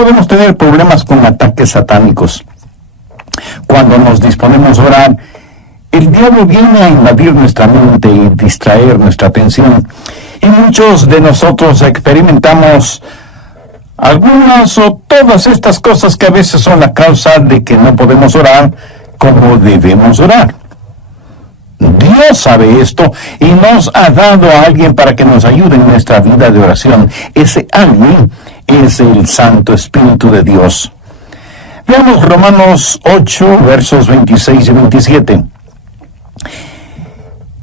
podemos tener problemas con ataques satánicos. Cuando nos disponemos a orar, el diablo viene a invadir nuestra mente y distraer nuestra atención. Y muchos de nosotros experimentamos algunas o todas estas cosas que a veces son la causa de que no podemos orar como debemos orar. Dios sabe esto y nos ha dado a alguien para que nos ayude en nuestra vida de oración. Ese alguien es el Santo Espíritu de Dios. Veamos Romanos 8, versos 26 y 27.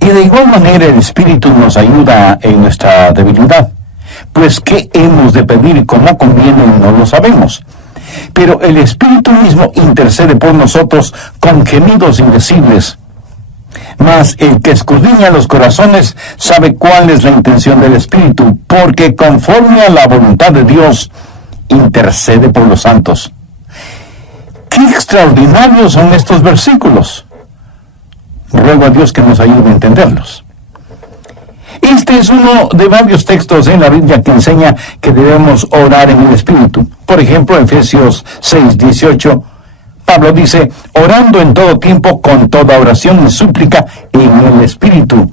Y de igual manera el Espíritu nos ayuda en nuestra debilidad, pues qué hemos de pedir como conviene no lo sabemos. Pero el Espíritu mismo intercede por nosotros con gemidos indecibles. Mas el que escudriña los corazones sabe cuál es la intención del Espíritu, porque conforme a la voluntad de Dios, intercede por los santos. ¡Qué extraordinarios son estos versículos! Ruego a Dios que nos ayude a entenderlos. Este es uno de varios textos en la Biblia que enseña que debemos orar en el Espíritu. Por ejemplo, Efesios 6:18, Pablo dice, orando en todo tiempo con toda oración y súplica en el Espíritu.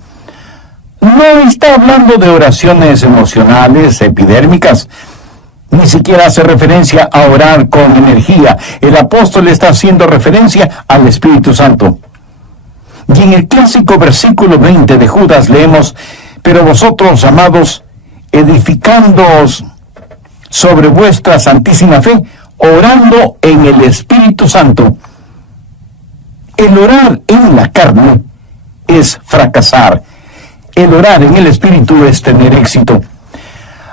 No está hablando de oraciones emocionales, epidérmicas, ni siquiera hace referencia a orar con energía. El apóstol está haciendo referencia al Espíritu Santo. Y en el clásico versículo 20 de Judas leemos, pero vosotros, amados, edificándoos sobre vuestra santísima fe, orando en el Espíritu Santo. El orar en la carne es fracasar. El orar en el Espíritu es tener éxito.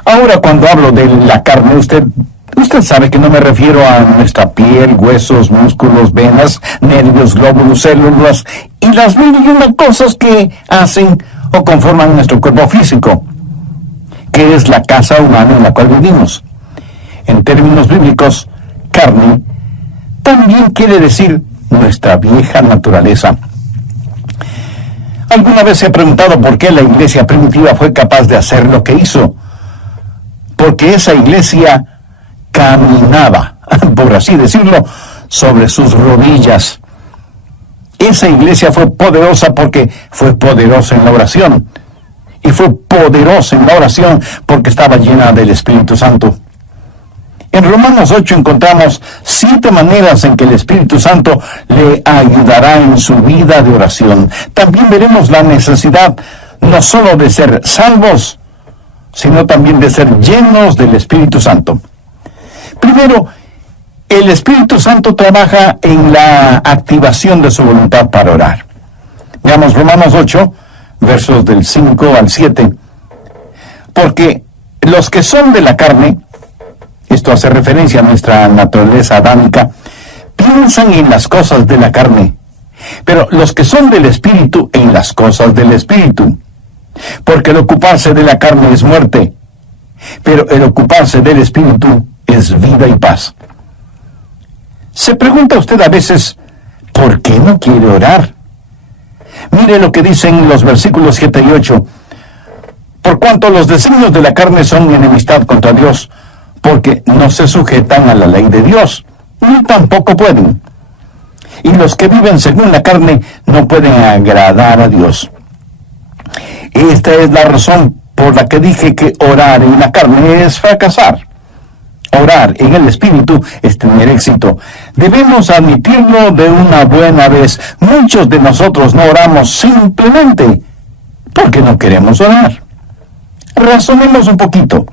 Ahora, cuando hablo de la carne, usted sabe que no me refiero a nuestra piel, huesos, músculos, venas, nervios, glóbulos, células y las mil y una cosas que hacen o conforman nuestro cuerpo físico, que es la casa humana en la cual vivimos. En términos bíblicos, carne también quiere decir nuestra vieja naturaleza. ¿Alguna vez se ha preguntado por qué la iglesia primitiva fue capaz de hacer lo que hizo? Porque esa iglesia caminaba, por así decirlo, sobre sus rodillas. Esa iglesia fue poderosa porque fue poderosa en la oración. Y fue poderosa en la oración porque estaba llena del Espíritu Santo. En Romanos 8 encontramos 7 maneras en que el Espíritu Santo le ayudará en su vida de oración. También veremos la necesidad no solo de ser salvos, sino también de ser llenos del Espíritu Santo. Primero, el Espíritu Santo trabaja en la activación de su voluntad para orar. Veamos Romanos 8, versos del 5 al 7. Porque los que son de la carne, esto hace referencia a nuestra naturaleza adámica, piensan en las cosas de la carne, pero los que son del Espíritu en las cosas del Espíritu. Porque el ocuparse de la carne es muerte, pero el ocuparse del Espíritu es vida y paz. Se pregunta usted a veces, ¿por qué no quiere orar? Mire lo que dicen los versículos 7 y 8. Por cuanto los designios de la carne son enemistad contra Dios, porque no se sujetan a la ley de Dios, ni tampoco pueden. Y los que viven según la carne no pueden agradar a Dios. Esta es la razón por la que dije que orar en la carne es fracasar. Orar en el Espíritu es tener éxito. Debemos admitirlo de una buena vez. Muchos de nosotros no oramos simplemente porque no queremos orar. Razonemos un poquito.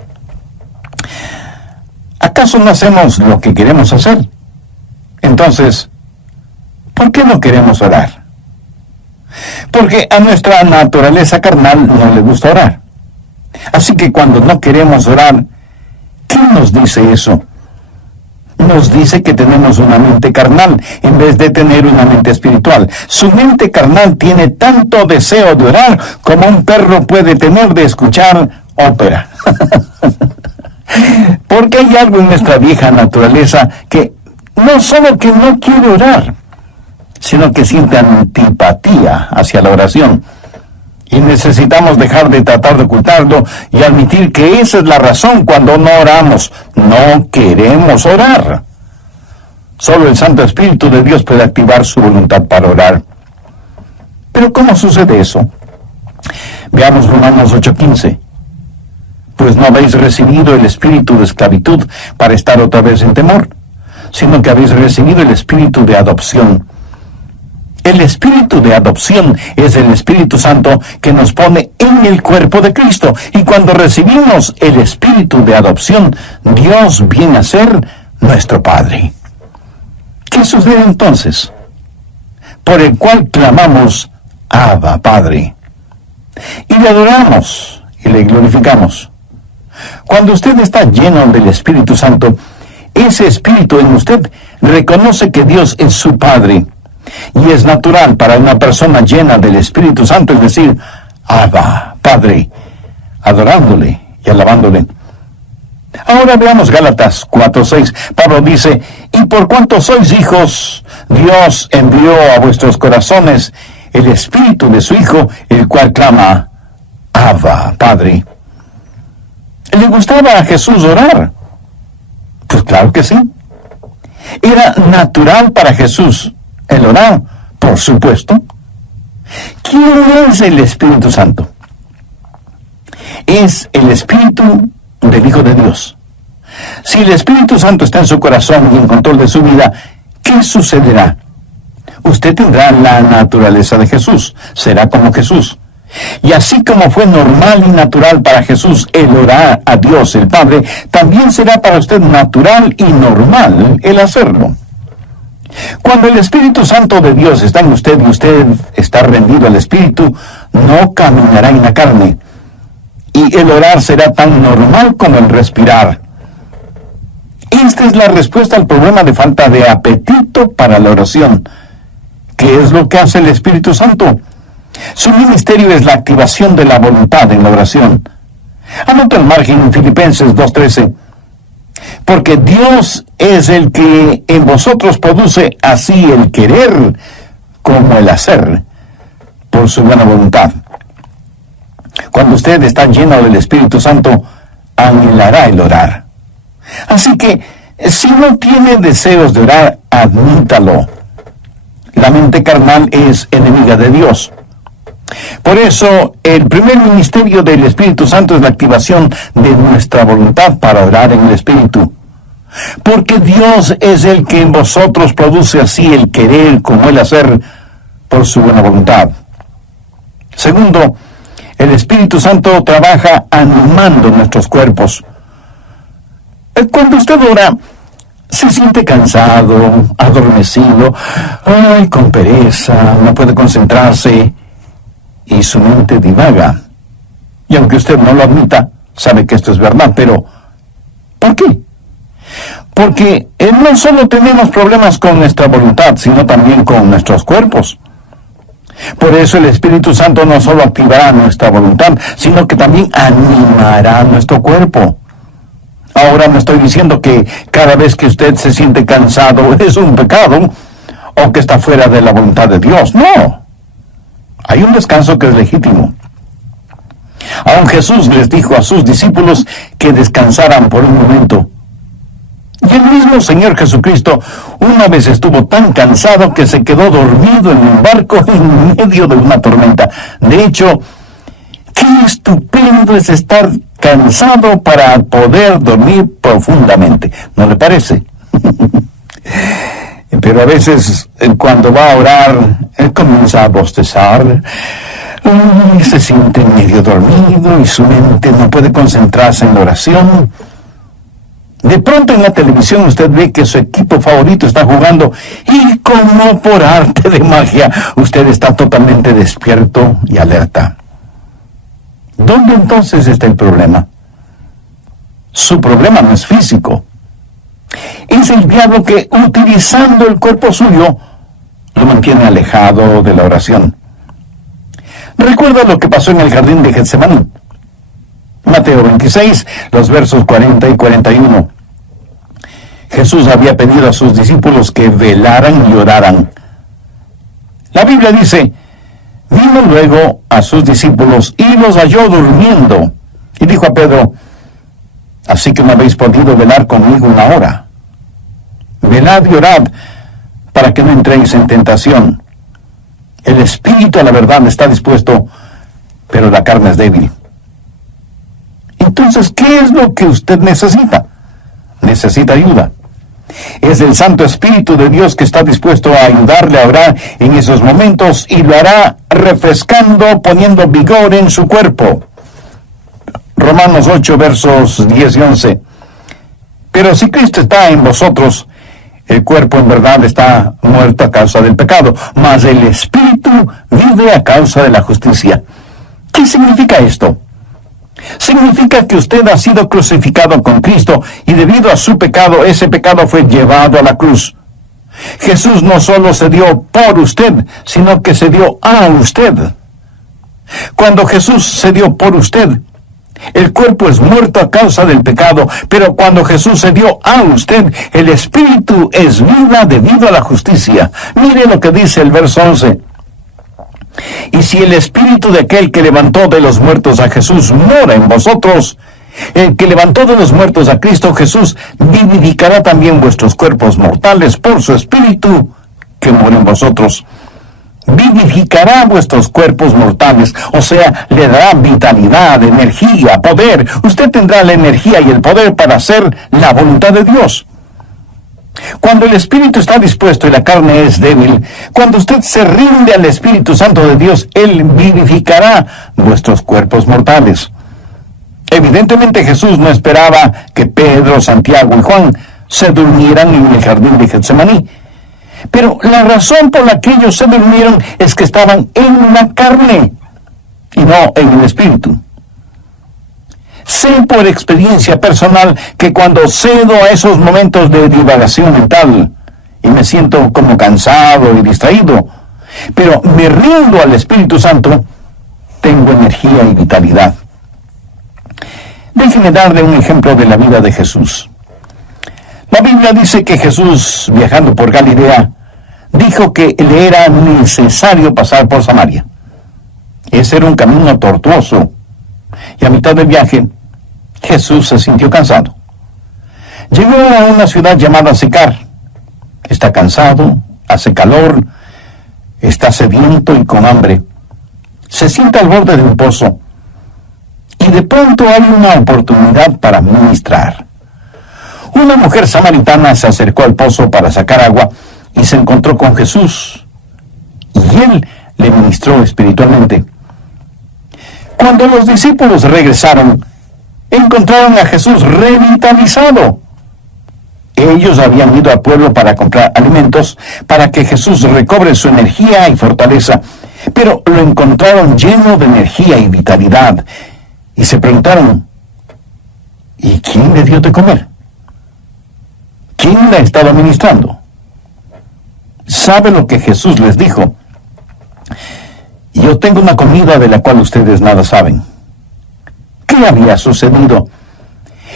¿Acaso no hacemos lo que queremos hacer? Entonces, ¿por qué no queremos orar? Porque a nuestra naturaleza carnal no le gusta orar. Así que cuando no queremos orar, ¿qué nos dice eso? Nos dice que tenemos una mente carnal en vez de tener una mente espiritual. Su mente carnal tiene tanto deseo de orar como un perro puede tener de escuchar ópera. Porque hay algo en nuestra vieja naturaleza que no solo que no quiere orar, sino que siente antipatía hacia la oración. Y necesitamos dejar de tratar de ocultarlo y admitir que esa es la razón cuando no oramos. No queremos orar. Solo el Santo Espíritu de Dios puede activar su voluntad para orar. Pero ¿cómo sucede eso? Veamos Romanos 8:15. Pues no habéis recibido el espíritu de esclavitud para estar otra vez en temor, sino que habéis recibido el espíritu de adopción. El espíritu de adopción es el Espíritu Santo que nos pone en el cuerpo de Cristo. Y cuando recibimos el espíritu de adopción, Dios viene a ser nuestro Padre. ¿Qué sucede entonces? Por el cual clamamos, Abba, Padre. Y le adoramos y le glorificamos. Cuando usted está lleno del Espíritu Santo, ese Espíritu en usted reconoce que Dios es su Padre. Y es natural para una persona llena del Espíritu Santo, es decir, Abba, Padre, adorándole y alabándole. Ahora veamos Gálatas 4:6. Pablo dice, y por cuanto sois hijos, Dios envió a vuestros corazones el Espíritu de su Hijo, el cual clama, Abba, Padre. ¿Le gustaba a Jesús orar? Pues claro que sí. Era natural para Jesús el orar, por supuesto. ¿Quién es el Espíritu Santo? Es el Espíritu del Hijo de Dios. Si el Espíritu Santo está en su corazón y en control de su vida, ¿qué sucederá? Usted tendrá la naturaleza de Jesús, será como Jesús. Y así como fue normal y natural para Jesús el orar a Dios el Padre, también será para usted natural y normal el hacerlo. Cuando el Espíritu Santo de Dios está en usted y usted está rendido al Espíritu, no caminará en la carne. Y el orar será tan normal como el respirar. Esta es la respuesta al problema de falta de apetito para la oración. ¿Qué es lo que hace el Espíritu Santo? Su ministerio es la activación de la voluntad en la oración. Anota el margen en Filipenses 2:13. Porque Dios es el que en vosotros produce así el querer como el hacer, por su buena voluntad. Cuando usted está lleno del Espíritu Santo, anhelará el orar. Así que, si no tiene deseos de orar, admítalo. La mente carnal es enemiga de Dios. Por eso, el primer ministerio del Espíritu Santo es la activación de nuestra voluntad para orar en el Espíritu. Porque Dios es el que en vosotros produce así el querer como el hacer por su buena voluntad. Segundo, el Espíritu Santo trabaja animando nuestros cuerpos. Cuando usted ora, se siente cansado, adormecido, con pereza, no puede concentrarse y su mente divaga. Y aunque usted no lo admita, sabe que esto es verdad, pero ¿por qué? Porque no solo tenemos problemas con nuestra voluntad, sino también con nuestros cuerpos. Por eso el Espíritu Santo no solo activará nuestra voluntad, sino que también animará nuestro cuerpo. Ahora no estoy diciendo que cada vez que usted se siente cansado es un pecado o que está fuera de la voluntad de Dios. No. Hay un descanso que es legítimo. Aún Jesús les dijo a sus discípulos que descansaran por un momento. Y el mismo Señor Jesucristo una vez estuvo tan cansado que se quedó dormido en un barco en medio de una tormenta. De hecho, qué estupendo es estar cansado para poder dormir profundamente. ¿No le parece? Pero a veces cuando va a orar, él comienza a bostezar, se siente medio dormido y su mente no puede concentrarse en la oración. De pronto en la televisión usted ve que su equipo favorito está jugando y como por arte de magia usted está totalmente despierto y alerta. ¿Dónde entonces está el problema? Su problema no es físico. Es el diablo que, utilizando el cuerpo suyo, lo mantiene alejado de la oración. Recuerda lo que pasó en el jardín de Getsemaní. Mateo 26, los versos 40 y 41. Jesús había pedido a sus discípulos que velaran y oraran. La Biblia dice, vi Vino luego a sus discípulos y los halló durmiendo. Y dijo a Pedro: así que no habéis podido velar conmigo una hora. Velad y orad, para que no entréis en tentación. El espíritu a la verdad está dispuesto, pero la carne es débil. Entonces, ¿qué es lo que usted necesita? Necesita ayuda. Es el Santo Espíritu de Dios que está dispuesto a ayudarle a orar en esos momentos, y lo hará refrescando, poniendo vigor en su cuerpo. Romanos 8, versos 10 y 11. Pero si Cristo está en vosotros, el cuerpo en verdad está muerto a causa del pecado, mas el Espíritu vive a causa de la justicia. ¿Qué significa esto? Significa que usted ha sido crucificado con Cristo, y debido a su pecado, ese pecado fue llevado a la cruz. Jesús no solo se dio por usted, sino que se dio a usted. Cuando Jesús se dio por usted, el cuerpo es muerto a causa del pecado, pero cuando Jesús se dio a usted, el Espíritu es vida debido a la justicia. Mire lo que dice el verso 11. Y si el Espíritu de aquel que levantó de los muertos a Jesús mora en vosotros, el que levantó de los muertos a Cristo Jesús vivificará también vuestros cuerpos mortales por su Espíritu que mora en vosotros. Vivificará vuestros cuerpos mortales, o sea, le dará vitalidad, energía, poder. Usted tendrá la energía y el poder para hacer la voluntad de Dios. Cuando el Espíritu está dispuesto y la carne es débil, cuando usted se rinde al Espíritu Santo de Dios, Él vivificará vuestros cuerpos mortales. Evidentemente Jesús no esperaba que Pedro, Santiago y Juan se durmieran en el jardín de Getsemaní. Pero la razón por la que ellos se durmieron es que estaban en la carne y no en el Espíritu. Sé por experiencia personal que cuando cedo a esos momentos de divagación mental y me siento como cansado y distraído, pero me rindo al Espíritu Santo, tengo energía y vitalidad. Déjenme darle un ejemplo de la vida de Jesús. La Biblia dice que Jesús, viajando por Galilea, dijo que le era necesario pasar por Samaria. Ese era un camino tortuoso, y a mitad del viaje, Jesús se sintió cansado. Llegó a una ciudad llamada Sicar. Está cansado, hace calor, está sediento y con hambre. Se sienta al borde de un pozo, y de pronto hay una oportunidad para ministrar. Una mujer samaritana se acercó al pozo para sacar agua y se encontró con Jesús, y él le ministró espiritualmente. Cuando los discípulos regresaron, encontraron a Jesús revitalizado. Ellos habían ido al pueblo para comprar alimentos para que Jesús recobre su energía y fortaleza, pero lo encontraron lleno de energía y vitalidad, y se preguntaron: ¿y quién le dio de comer? ¿Quién le estaba ministrando? ¿Sabe lo que Jesús les dijo? Yo tengo una comida de la cual ustedes nada saben. ¿Qué había sucedido?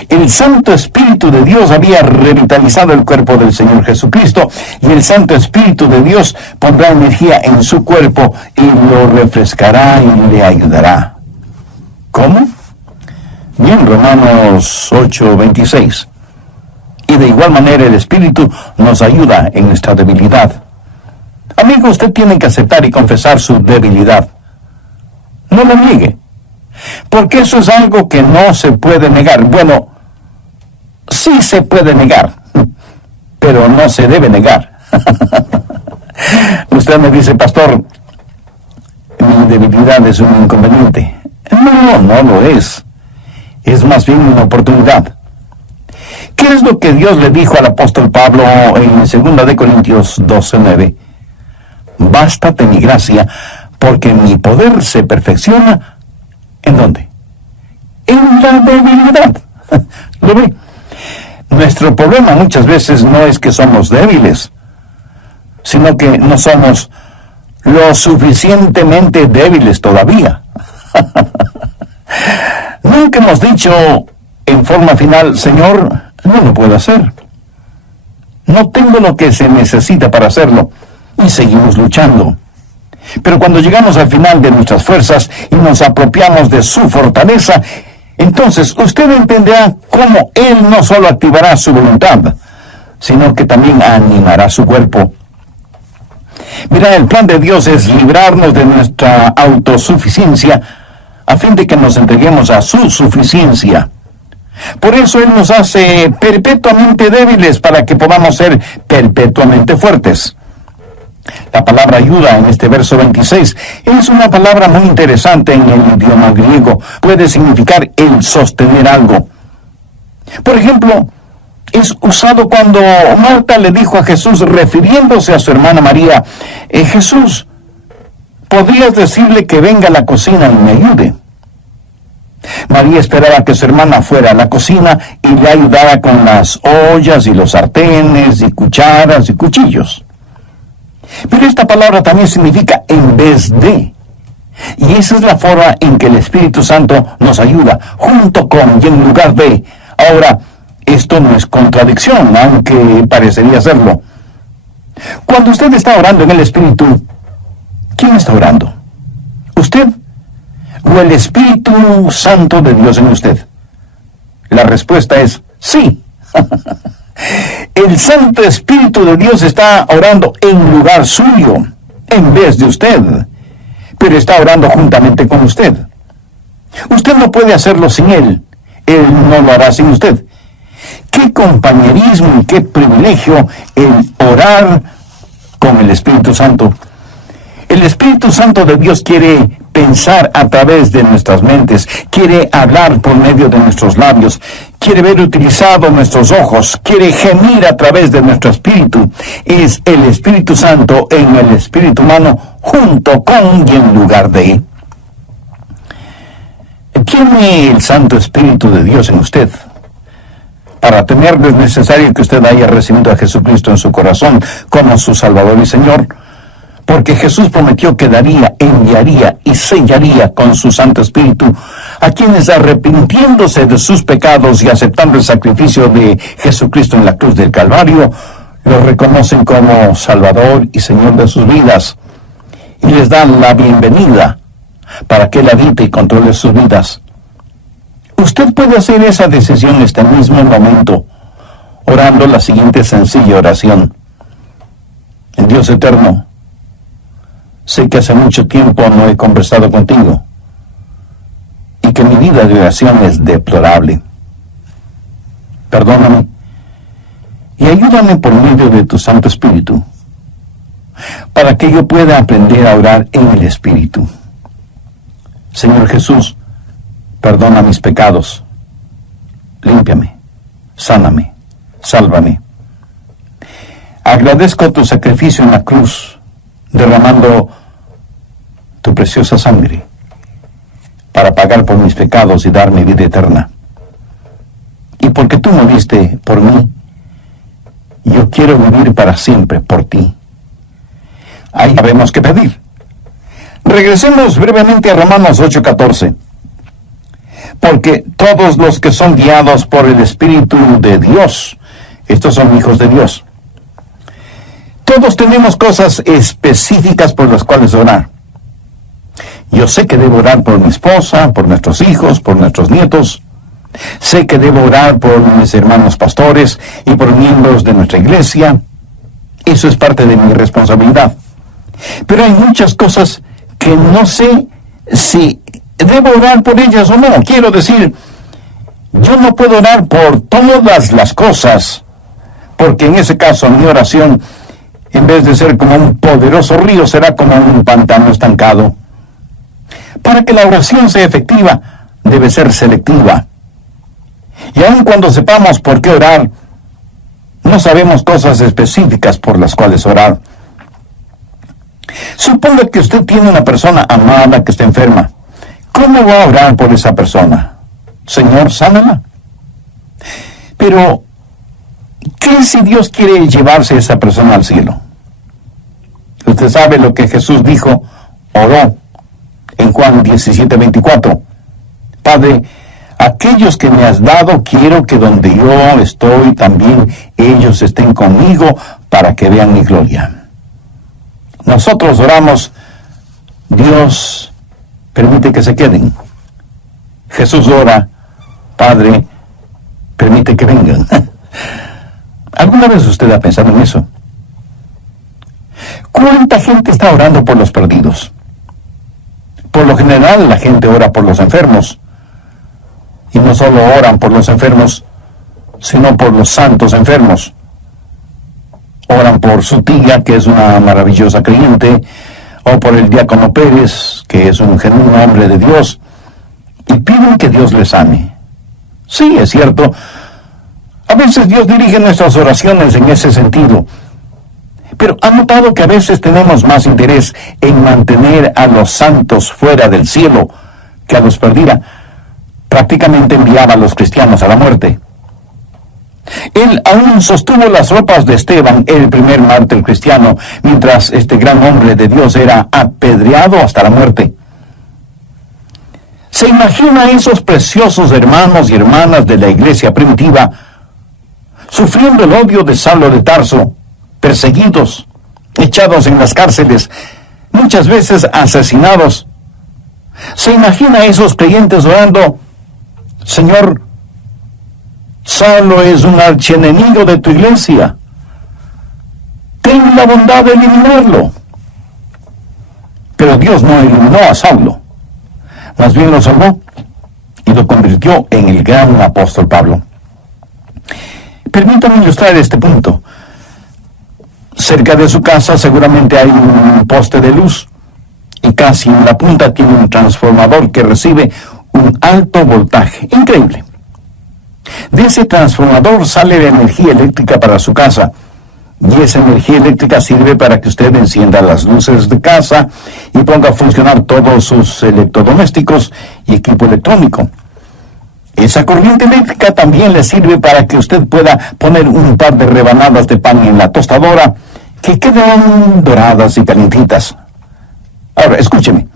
El Santo Espíritu de Dios había revitalizado el cuerpo del Señor Jesucristo, y el Santo Espíritu de Dios pondrá energía en su cuerpo y lo refrescará y le ayudará. ¿Cómo? Bien, Romanos 8:26. Y de igual manera el Espíritu nos ayuda en nuestra debilidad. Amigo, usted tiene que aceptar y confesar su debilidad. No lo niegue, porque eso es algo que no se puede negar. Bueno, sí se puede negar, pero no se debe negar. Usted me dice: pastor, mi debilidad es un inconveniente. No, no lo es. Es más bien una oportunidad. ¿Qué es lo que Dios le dijo al apóstol Pablo en 2 de Corintios 12:9? Bástate mi gracia, porque mi poder se perfecciona. ¿En dónde? En la debilidad. ¿Lo ve? Nuestro problema muchas veces no es que somos débiles, sino que no somos lo suficientemente débiles todavía. Nunca hemos dicho en forma final: Señor, no lo puedo hacer. No tengo lo que se necesita para hacerlo. Y seguimos luchando. Pero cuando llegamos al final de nuestras fuerzas y nos apropiamos de su fortaleza, entonces usted entenderá cómo Él no solo activará su voluntad, sino que también animará su cuerpo. Mira, el plan de Dios es librarnos de nuestra autosuficiencia a fin de que nos entreguemos a su suficiencia. Por eso Él nos hace perpetuamente débiles para que podamos ser perpetuamente fuertes. La palabra ayuda en este verso 26 es una palabra muy interesante en el idioma griego. Puede significar el sostener algo. Por ejemplo, es usado cuando Marta le dijo a Jesús, refiriéndose a su hermana María, Jesús, ¿podrías decirle que venga a la cocina y me ayude? María esperaba que su hermana fuera a la cocina y le ayudara con las ollas y los sartenes y cucharas y cuchillos. Pero esta palabra también significa en vez de. Y esa es la forma en que el Espíritu Santo nos ayuda, junto con y en lugar de. Ahora, esto no es contradicción, aunque parecería serlo. Cuando usted está orando en el Espíritu, ¿quién está orando? ¿Usted o el Espíritu Santo de Dios en usted? La respuesta es sí. El Santo Espíritu de Dios está orando en lugar suyo, en vez de usted, pero está orando juntamente con usted. Usted no puede hacerlo sin Él no lo hará sin usted. Qué compañerismo y qué privilegio el orar con el Espíritu Santo. El Espíritu Santo de Dios quiere pensar a través de nuestras mentes, quiere hablar por medio de nuestros labios, quiere ver utilizados nuestros ojos, quiere gemir a través de nuestro espíritu. Es el Espíritu Santo en el espíritu humano, junto con y en lugar de. ¿Tiene el Santo Espíritu de Dios en usted? Para tenerlo es necesario que usted haya recibido a Jesucristo en su corazón como su Salvador y Señor, porque Jesús prometió que daría, enviaría y sellaría con su Santo Espíritu a quienes, arrepintiéndose de sus pecados y aceptando el sacrificio de Jesucristo en la cruz del Calvario, lo reconocen como Salvador y Señor de sus vidas y les dan la bienvenida para que Él habite y controle sus vidas. Usted puede hacer esa decisión en este mismo momento, orando la siguiente sencilla oración. En Dios eterno, sé que hace mucho tiempo no he conversado contigo y que mi vida de oración es deplorable. Perdóname y ayúdame por medio de tu Santo Espíritu para que yo pueda aprender a orar en el Espíritu. Señor Jesús, perdona mis pecados, límpiame, sáname, sálvame. Agradezco tu sacrificio en la cruz, derramando tu preciosa sangre para pagar por mis pecados y darme vida eterna. Y porque tú moriste por mí, yo quiero vivir para siempre por ti. Ahí sabemos qué pedir. Regresemos brevemente a Romanos 8:14. Porque todos los que son guiados por el Espíritu de Dios, estos son hijos de Dios. Todos tenemos cosas específicas por las cuales orar. Yo sé que debo orar por mi esposa, por nuestros hijos, por nuestros nietos. Sé que debo orar por mis hermanos pastores y por miembros de nuestra iglesia. Eso es parte de mi responsabilidad. Pero hay muchas cosas que no sé si debo orar por ellas o no. Quiero decir, yo no puedo orar por todas las cosas, porque en ese caso mi oración, en vez de ser como un poderoso río, será como un pantano estancado. Para que la oración sea efectiva, debe ser selectiva. Y aun cuando sepamos por qué orar, no sabemos cosas específicas por las cuales orar. Suponga que usted tiene una persona amada que está enferma. ¿Cómo va a orar por esa persona? Señor, sánala. Pero, ¿qué si Dios quiere llevarse a esa persona al cielo? Usted sabe lo que Jesús dijo, oró en Juan 17:24. Padre, aquellos que me has dado, quiero que donde yo estoy también ellos estén conmigo para que vean mi gloria. Nosotros oramos Dios permite que se queden. Jesús ora, Padre, permite que vengan. ¿Alguna vez usted ha pensado en eso? ¿Cuánta gente está orando por los perdidos? Por lo general, la gente ora por los enfermos. Y no solo oran por los enfermos, sino por los santos enfermos. Oran por su tía, que es una maravillosa creyente, o por el diácono Pérez, que es un genuino hombre de Dios, y piden que Dios les ame. Sí, es cierto. A veces Dios dirige nuestras oraciones en ese sentido. Pero ¿ha notado que a veces tenemos más interés en mantener a los santos fuera del cielo que a los perdidos? Prácticamente enviaba a los cristianos a la muerte. Él aún sostuvo las ropas de Esteban, el primer mártir cristiano, mientras este gran hombre de Dios era apedreado hasta la muerte. ¿Se imagina a esos preciosos hermanos y hermanas de la iglesia primitiva sufriendo el odio de Saulo de Tarso, perseguidos, echados en las cárceles, muchas veces asesinados? ¿Se imagina a esos creyentes orando: Señor, Saulo es un archienemigo de tu iglesia, ten la bondad de eliminarlo? Pero Dios no eliminó a Saulo, más bien lo salvó y lo convirtió en el gran apóstol Pablo. Permítame ilustrar este punto. Cerca de su casa seguramente hay un poste de luz, y casi en la punta tiene un transformador que recibe un alto voltaje. Increíble. De ese transformador sale la energía eléctrica para su casa, y esa energía eléctrica sirve para que usted encienda las luces de casa y ponga a funcionar todos sus electrodomésticos y equipo electrónico. Esa corriente eléctrica también le sirve para que usted pueda poner un par de rebanadas de pan en la tostadora que quedan doradas y calientitas. Ahora, escúcheme.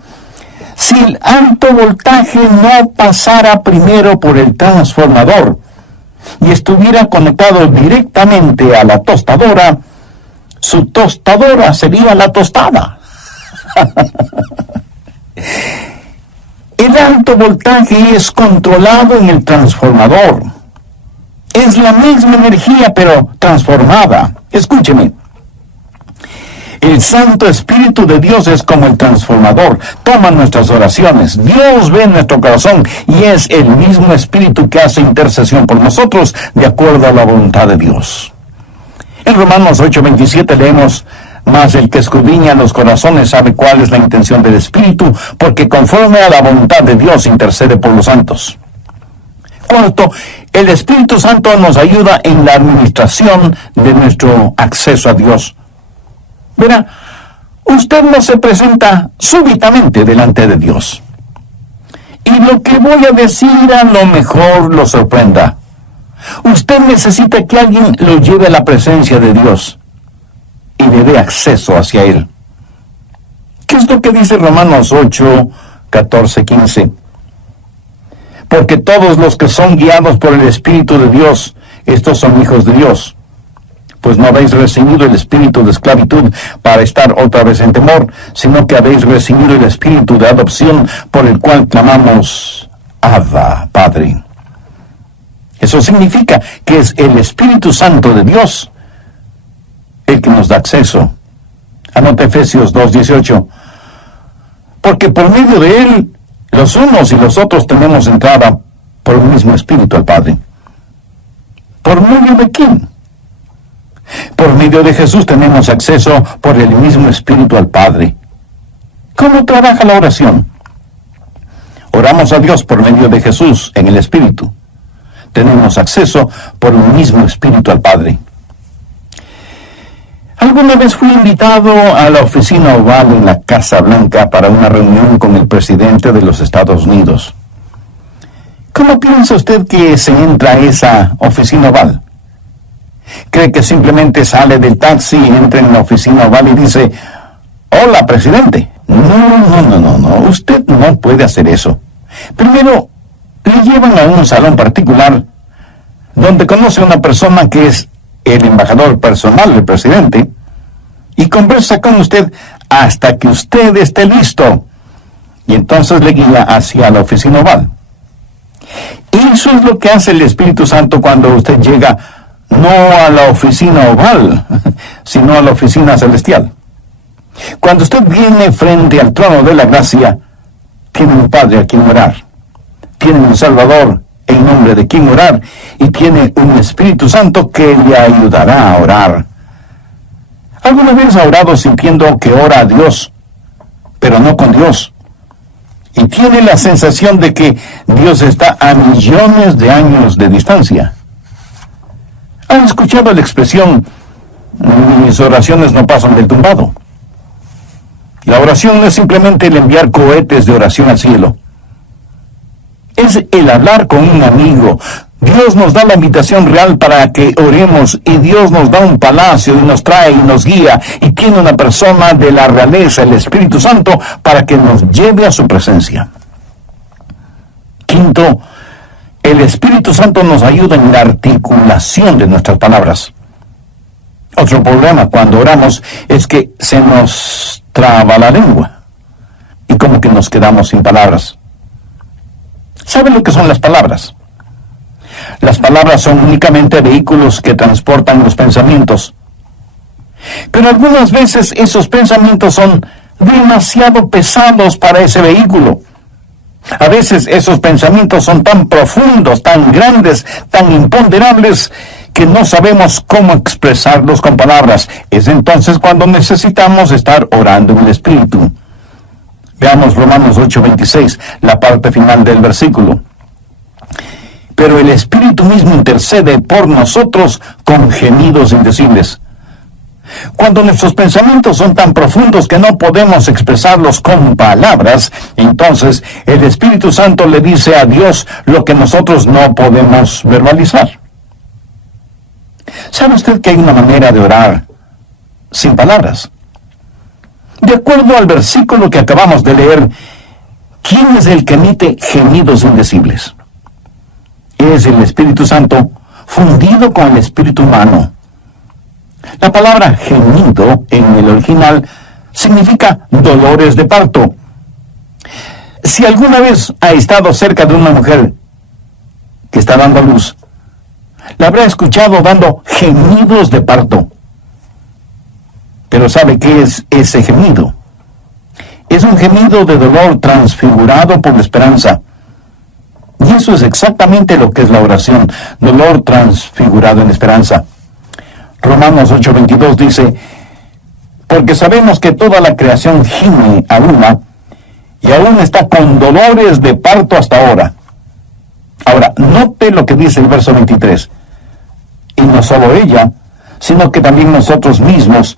Si el alto voltaje no pasara primero por el transformador y estuviera conectado directamente a la tostadora, su tostadora sería la tostada. El alto voltaje es controlado en el transformador. Es la misma energía, pero transformada. Escúcheme. El Santo Espíritu de Dios es como el transformador. Toma nuestras oraciones. Dios ve nuestro corazón y es el mismo Espíritu que hace intercesión por nosotros de acuerdo a la voluntad de Dios. En Romanos 8:27 leemos: mas el que escudriña los corazones sabe cuál es la intención del Espíritu, porque conforme a la voluntad de Dios intercede por los santos. Cuarto, el Espíritu Santo nos ayuda en la administración de nuestro acceso a Dios. Verá, usted no se presenta súbitamente delante de Dios. Y lo que voy a decir a lo mejor lo sorprenda. Usted necesita que alguien lo lleve a la presencia de Dios y le dé acceso hacia Él. ¿Qué es lo que dice Romanos 8, 14, 15? Porque todos los que son guiados por el Espíritu de Dios, estos son hijos de Dios. Pues no habéis recibido el espíritu de esclavitud para estar otra vez en temor, sino que habéis recibido el espíritu de adopción por el cual clamamos: Abba, Padre. Eso significa que es el Espíritu Santo de Dios el que nos da acceso. Anota Efesios 2:18. Porque por medio de Él, los unos y los otros tenemos entrada por el mismo Espíritu al Padre. ¿Por medio de quién? Por medio de Jesús tenemos acceso por el mismo Espíritu al Padre. ¿Cómo trabaja la oración? Oramos a Dios por medio de Jesús en el Espíritu. Tenemos acceso por el mismo Espíritu al Padre. Alguna vez fui invitado a la oficina oval en la Casa Blanca para una reunión con el presidente de los Estados Unidos. ¿Cómo piensa usted que se entra a esa oficina oval? ¿Cree que simplemente sale del taxi, entra en la oficina oval y dice: hola, presidente? No, usted no puede hacer eso. Primero, le llevan a un salón particular donde conoce a una persona que es el embajador personal del presidente y conversa con usted hasta que usted esté listo. y entonces le guía hacia la oficina oval. Eso es lo que hace el Espíritu Santo cuando usted llega no a la oficina oval, sino a la oficina celestial. Cuando usted viene frente al trono de la gracia, tiene un Padre a quien orar, tiene un Salvador en nombre de quien orar, y tiene un Espíritu Santo que le ayudará a orar. ¿Alguna vez ha orado sintiendo que ora a Dios, pero no con Dios? Y tiene la sensación de que Dios está a millones de años de distancia. ¿Han escuchado la expresión, mis oraciones no pasan del tumbado? La oración no es simplemente el enviar cohetes de oración al cielo. Es el hablar con un amigo. Dios nos da la invitación real para que oremos, y Dios nos da un palacio y nos trae y nos guía, y tiene una persona de la realeza, el Espíritu Santo, para que nos lleve a su presencia. Quinto, el Espíritu Santo nos ayuda en la articulación de nuestras palabras. Otro problema cuando oramos es que se nos traba la lengua y como que nos quedamos sin palabras. ¿Saben lo que son las palabras? Las palabras son únicamente vehículos que transportan los pensamientos. Pero algunas veces esos pensamientos son demasiado pesados para ese vehículo. A veces esos pensamientos son tan profundos, tan grandes, tan imponderables, que no sabemos cómo expresarlos con palabras. Es entonces cuando necesitamos estar orando en el Espíritu. Veamos Romanos 8:26, la parte final del versículo. Pero el Espíritu mismo intercede por nosotros con gemidos indecibles. Cuando nuestros pensamientos son tan profundos que no podemos expresarlos con palabras, entonces el Espíritu Santo le dice a Dios lo que nosotros no podemos verbalizar. ¿Sabe usted que hay una manera de orar sin palabras? De acuerdo al versículo que acabamos de leer, ¿quién es el que emite gemidos indecibles? Es el Espíritu Santo fundido con el espíritu humano. La palabra gemido en el original significa dolores de parto. Si alguna vez ha estado cerca de una mujer que está dando a luz, la habrá escuchado dando gemidos de parto. Pero ¿sabe qué es ese gemido? Es un gemido de dolor transfigurado por la esperanza. Y eso es exactamente lo que es la oración, dolor transfigurado en esperanza. Romanos 8:22 dice, porque sabemos que toda la creación gime a una, y aún está con dolores de parto hasta ahora. Ahora, note lo que dice el verso 23. Y no solo ella, sino que también nosotros mismos,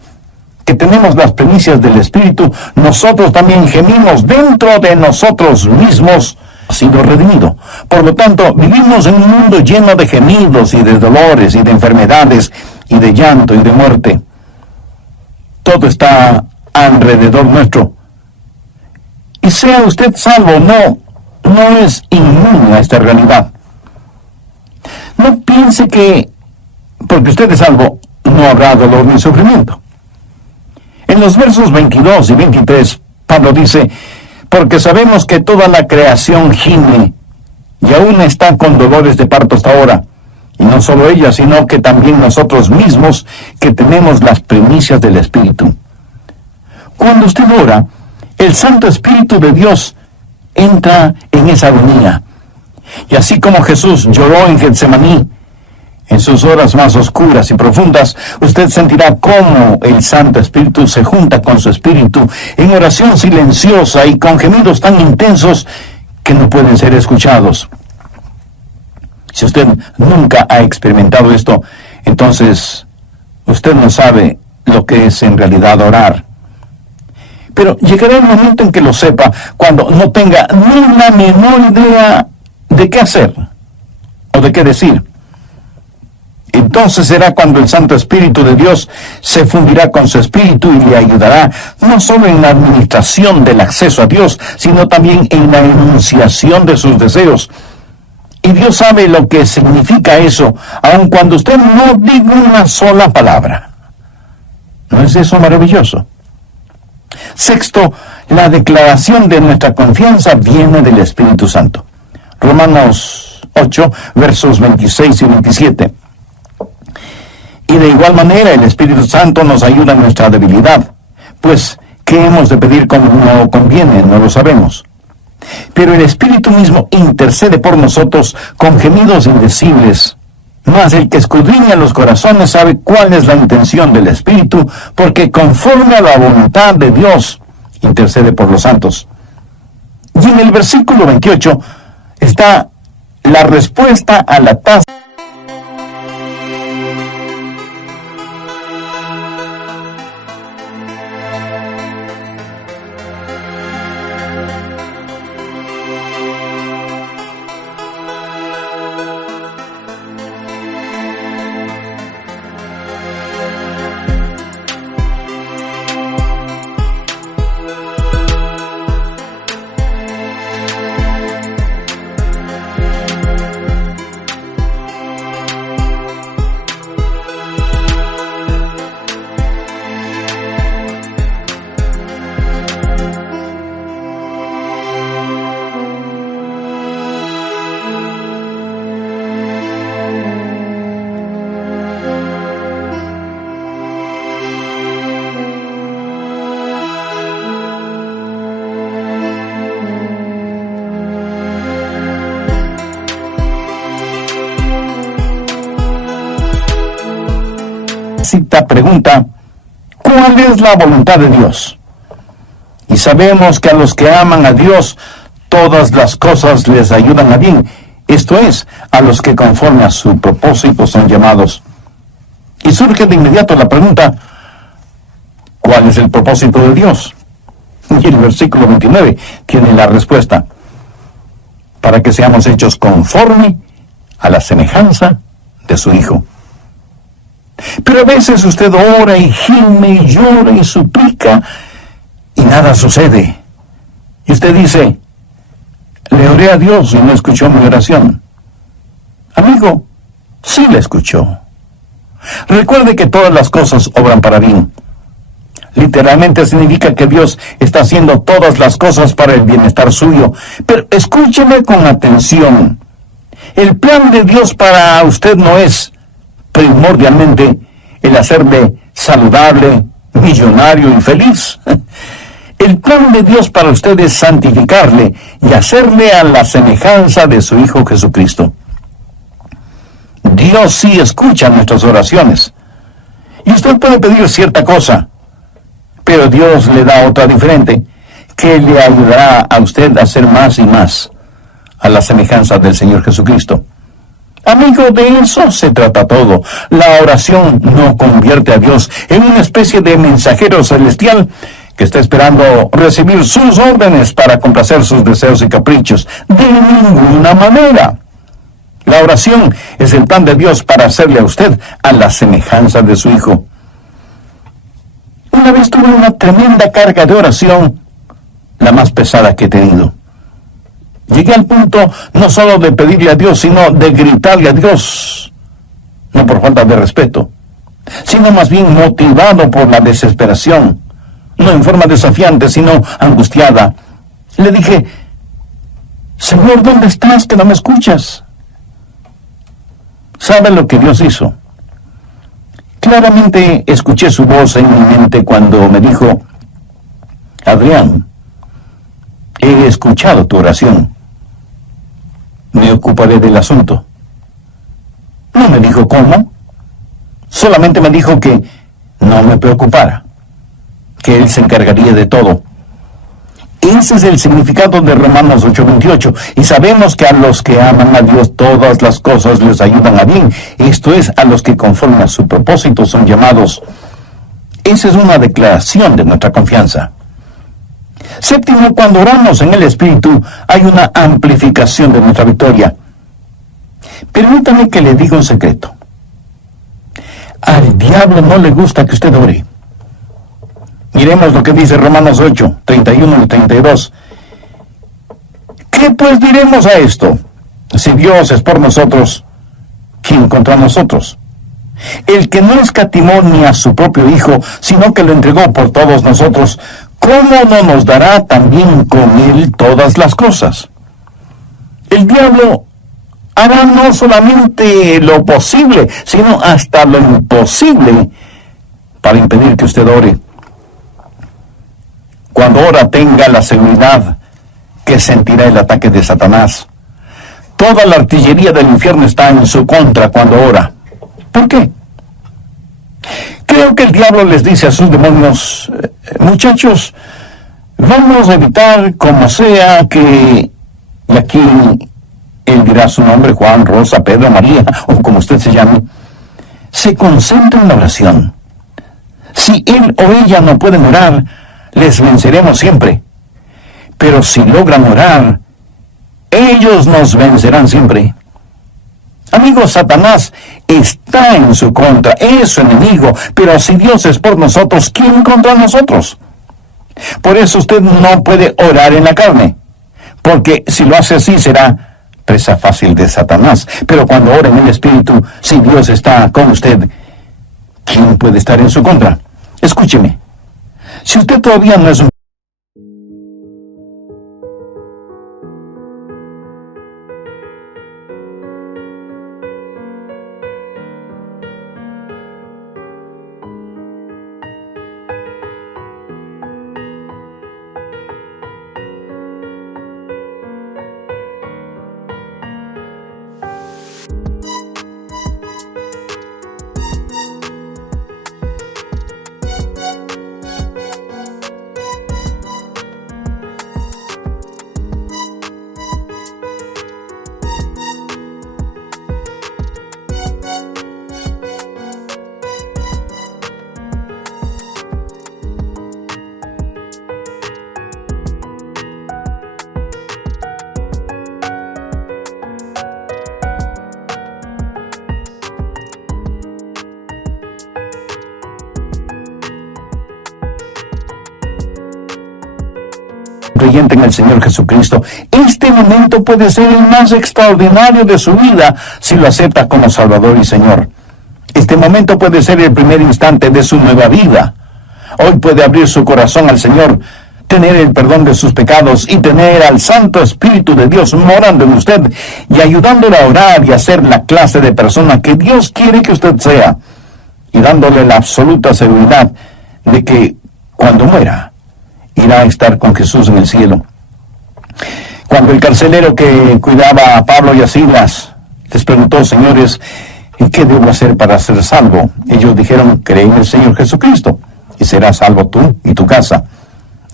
que tenemos las primicias del Espíritu, nosotros también gemimos dentro de nosotros mismos, ha sido redimido. Por lo tanto, vivimos en un mundo lleno de gemidos y de dolores y de enfermedades y de llanto y de muerte. Todo está alrededor nuestro. Y sea usted salvo o no es inmune a esta realidad. No piense que porque usted es salvo no habrá dolor ni sufrimiento. En los versos 22 y 23, Pablo dice, porque sabemos que toda la creación gime y aún está con dolores de parto hasta ahora. Y no solo ella, sino que también nosotros mismos, que tenemos las primicias del Espíritu. Cuando usted ora, el Santo Espíritu de Dios entra en esa agonía. Y así como Jesús lloró en Getsemaní, en sus horas más oscuras y profundas, usted sentirá cómo el Santo Espíritu se junta con su Espíritu en oración silenciosa y con gemidos tan intensos que no pueden ser escuchados. Si usted nunca ha experimentado esto, entonces usted no sabe lo que es en realidad orar. Pero llegará el momento en que lo sepa, cuando no tenga ni la menor idea de qué hacer o de qué decir. Entonces será cuando el Santo Espíritu de Dios se fundirá con su Espíritu y le ayudará no solo en la administración del acceso a Dios, sino también en la enunciación de sus deseos. Y Dios sabe lo que significa eso, aun cuando usted no diga una sola palabra. ¿No es eso maravilloso? Sexto, la declaración de nuestra confianza viene del Espíritu Santo. Romanos 8, versos 26 y 27. Y de igual manera el Espíritu Santo nos ayuda en nuestra debilidad, pues ¿qué hemos de pedir como no conviene? No lo sabemos. Pero el Espíritu mismo intercede por nosotros con gemidos indecibles. Mas el que escudriña los corazones sabe cuál es la intención del Espíritu, porque conforme a la voluntad de Dios intercede por los santos. Y en el versículo 28 está la respuesta a la tasa. Cita pregunta, ¿cuál es la voluntad de Dios? Y sabemos que a los que aman a Dios, todas las cosas les ayudan a bien. Esto es, a los que conforme a su propósito son llamados. Y surge de inmediato la pregunta, ¿cuál es el propósito de Dios? Y el versículo 29 tiene la respuesta, para que seamos hechos conforme a la semejanza de su Hijo. Pero a veces usted ora y gime y llora y suplica y nada sucede. Y usted dice, le oré a Dios y no escuchó mi oración. Amigo, sí la escuchó. Recuerde que todas las cosas obran para bien. Literalmente significa que Dios está haciendo todas las cosas para el bienestar suyo. Pero escúcheme con atención. El plan de Dios para usted no es primordialmente el hacerle saludable, millonario y feliz. El plan de Dios para usted es santificarle y hacerle a la semejanza de su Hijo Jesucristo. Dios sí escucha nuestras oraciones. Y usted puede pedir cierta cosa, pero Dios le da otra diferente, que le ayudará a usted a hacer más y más a la semejanza del Señor Jesucristo. Amigo, de eso se trata todo. La oración no convierte a Dios en una especie de mensajero celestial que está esperando recibir sus órdenes para complacer sus deseos y caprichos. De ninguna manera. La oración es el plan de Dios para hacerle a usted a la semejanza de su Hijo. Una vez tuve una tremenda carga de oración, la más pesada que he tenido. Llegué al punto no solo de pedirle a Dios, sino de gritarle a Dios, no por falta de respeto, sino más bien motivado por la desesperación, no en forma desafiante, sino angustiada. Le dije, Señor, ¿dónde estás que no me escuchas? ¿Sabe lo que Dios hizo? Claramente escuché su voz en mi mente cuando me dijo, Adrián, he escuchado tu oración. Me ocuparé del asunto. No me dijo cómo, solamente me dijo que no me preocupara, que Él se encargaría de todo. Ese es el significado de Romanos 8:28, y sabemos que a los que aman a Dios todas las cosas les ayudan a bien, esto es, a los que conforme a su propósito son llamados. Esa es una declaración de nuestra confianza. Séptimo, cuando oramos en el Espíritu, hay una amplificación de nuestra victoria. Permítame que le diga un secreto. Al diablo no le gusta que usted ore. Miremos lo que dice Romanos 8, 31 y 32. ¿Qué pues diremos a esto? Si Dios es por nosotros, ¿quién contra nosotros? El que no escatimó ni a su propio Hijo, sino que lo entregó por todos nosotros, ¿cómo no nos dará también con él todas las cosas? El diablo hará no solamente lo posible, sino hasta lo imposible para impedir que usted ore. Cuando ora, tenga la seguridad que sentirá el ataque de Satanás. Toda la artillería del infierno está en su contra cuando ora. ¿Por qué? Creo que el diablo les dice a sus demonios, muchachos, vamos a evitar como sea que, y aquí él dirá su nombre, Juan, Rosa, Pedro, María, o como usted se llame, se concentra en la oración. Si él o ella no pueden orar, les venceremos siempre. Pero si logran orar, ellos nos vencerán siempre. Amigos, Satanás está en su contra, es su enemigo, pero si Dios es por nosotros, ¿quién contra nosotros? Por eso usted no puede orar en la carne, porque si lo hace así será presa fácil de Satanás. Pero cuando ora en el Espíritu, si Dios está con usted, ¿quién puede estar en su contra? Escúcheme, si usted todavía no es un creyente en el Señor Jesucristo, este momento puede ser el más extraordinario de su vida si lo acepta como Salvador y Señor. Este momento puede ser el primer instante de su nueva vida. Hoy puede abrir su corazón al Señor, tener el perdón de sus pecados y tener al Santo Espíritu de Dios morando en usted y ayudándole a orar y a ser la clase de persona que Dios quiere que usted sea, y dándole la absoluta seguridad de que cuando muera, irá a estar con Jesús en el cielo. Cuando el carcelero que cuidaba a Pablo y a Silas les preguntó, señores, ¿y qué debo hacer para ser salvo? Ellos dijeron, cree en el Señor Jesucristo y serás salvo tú y tu casa.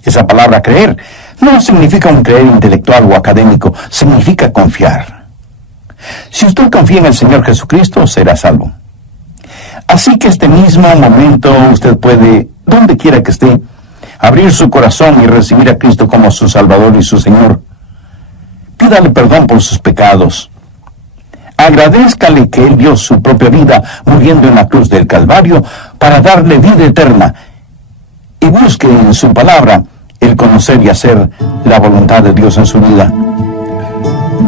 Esa palabra creer no significa un creer intelectual o académico, significa confiar. Si usted confía en el Señor Jesucristo, será salvo. Así que este mismo momento usted puede, donde quiera que esté, abrir su corazón y recibir a Cristo como su Salvador y su Señor. Pídale perdón por sus pecados. Agradézcale que Él dio su propia vida muriendo en la cruz del Calvario para darle vida eterna. Y busque en su palabra el conocer y hacer la voluntad de Dios en su vida.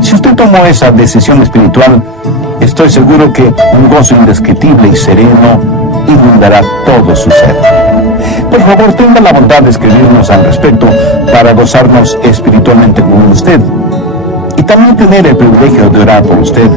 Si usted tomó esa decisión espiritual, estoy seguro que un gozo indescriptible y sereno inundará todo su ser. Por favor, tenga la bondad de escribirnos al respecto para gozarnos espiritualmente con usted y también tener el privilegio de orar por usted